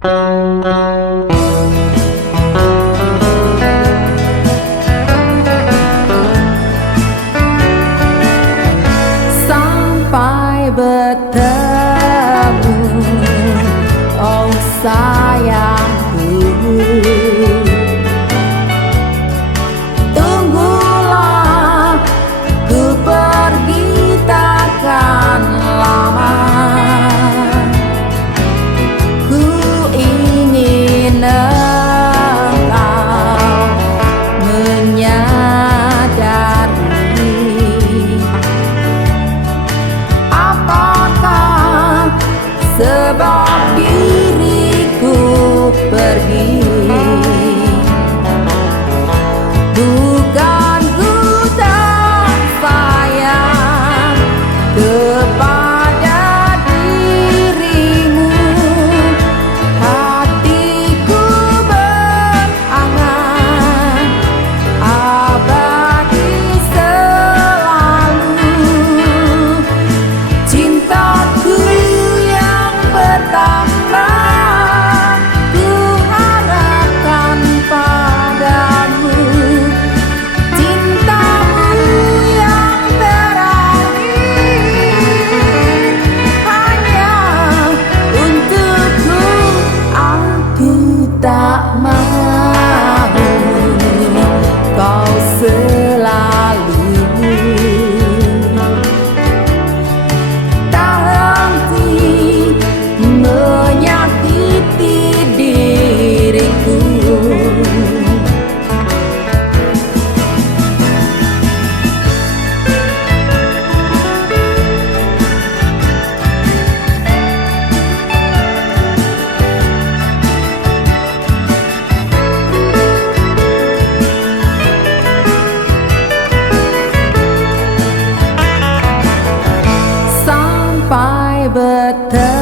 Sampai bertemu, oh sayangku, tunggulah, ku pergi takkan lama. Ku ingin engkau menyadari apakah sebab diriku pergi. Bukan ku tak sayang kepada dirimu, hatiku berangan abadi selalu. Cintaku yang bertambah ku harapkan padamu, cintamu yang terakhir hanya untukku. Aku tak mau kau selalu tak henti menyakiti diriku. Sampai bertemu,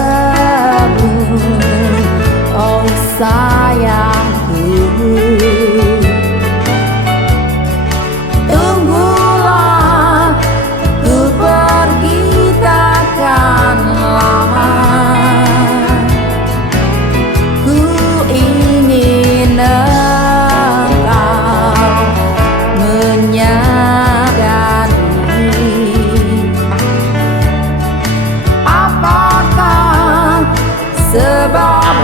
oh sayangku, tunggulah, ku pergi takkan lama. Ku ingin engkau menyadari apakah sebab